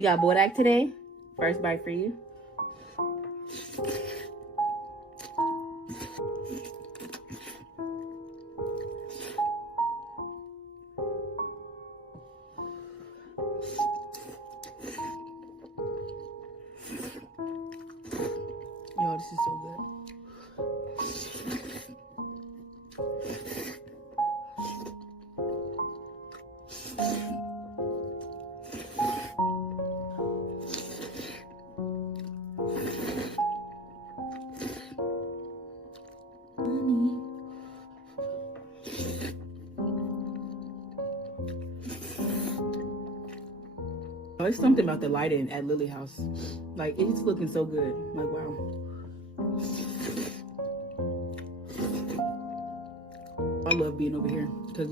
You got Bodak today? First bite for you. Yo, this is so good. Oh, it's something about the lighting at Lily House. Like, it's looking so good. Like, wow. I love being over here because